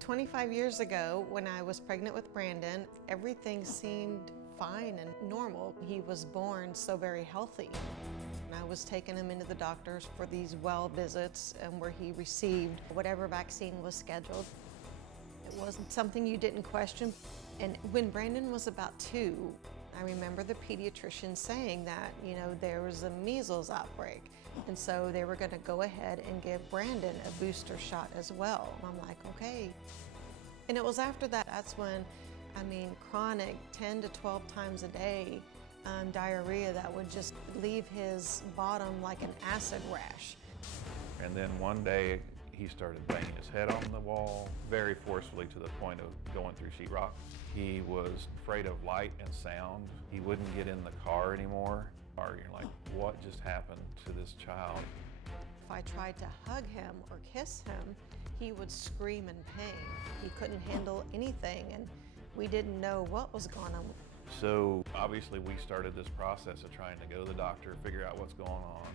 25 years ago, when I was pregnant with Brandon, everything seemed fine and normal. He was born so very healthy. And I was taking him into the doctors for these well visits and where he received whatever vaccine was scheduled. It wasn't something you didn't question. And when Brandon was about 2, I remember the pediatrician saying that, there was a measles outbreak. And so they were going to go ahead and give Brandon a booster shot as well. I'm like, okay. And it was after that, that's when, chronic 10 to 12 times a day diarrhea that would just leave his bottom like an acid rash. And then one day he started banging his head on the wall very forcefully to the point of going through sheetrock. He was afraid of light and sound. He wouldn't get in the car anymore. You're like, what just happened to this child? If I tried to hug him or kiss him, he would scream in pain. He couldn't handle anything, and we didn't know what was going on. So obviously we started this process of trying to go to the doctor, figure out what's going on.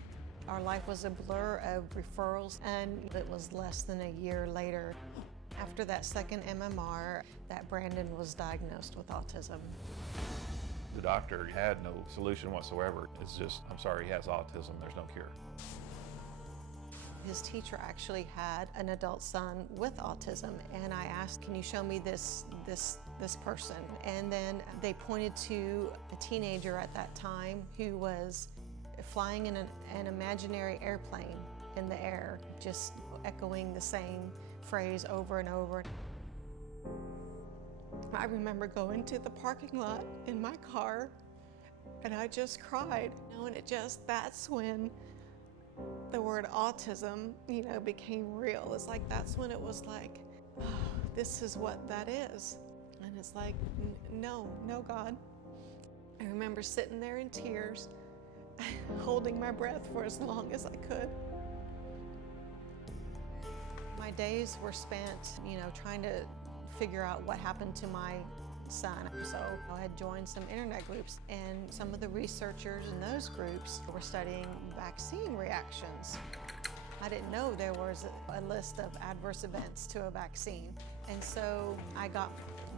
Our life was a blur of referrals, and it was less than a year later, after that second MMR, that Brandon was diagnosed with autism. The doctor had no solution whatsoever. It's just, I'm sorry, he has autism, there's no cure. His teacher actually had an adult son with autism, and I asked, can you show me this person? And then they pointed to a teenager at that time who was flying in an imaginary airplane in the air, just echoing the same phrase over and over. I remember going to the parking lot in my car, and I just cried. And that's when the word autism, became real. It's like, that's when it was like, oh, this is what that is. And it's like, no, God. I remember sitting there in tears, holding my breath for as long as I could. My days were spent, trying to figure out what happened to my son. So I had joined some internet groups, and some of the researchers in those groups were studying vaccine reactions. I didn't know there was a list of adverse events to a vaccine. And so I got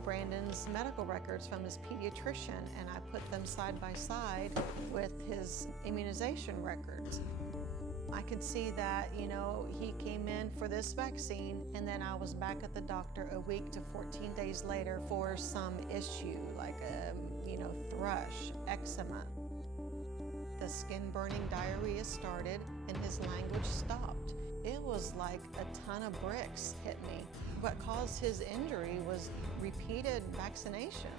Brandon's medical records from his pediatrician, and I put them side by side with his immunization records. I could see that, he came in for this vaccine, and then I was back at the doctor a week to 14 days later for some issue like, thrush, eczema. The skin-burning diarrhea started, and his language stopped. It was like a ton of bricks hit me. What caused his injury was repeated vaccination.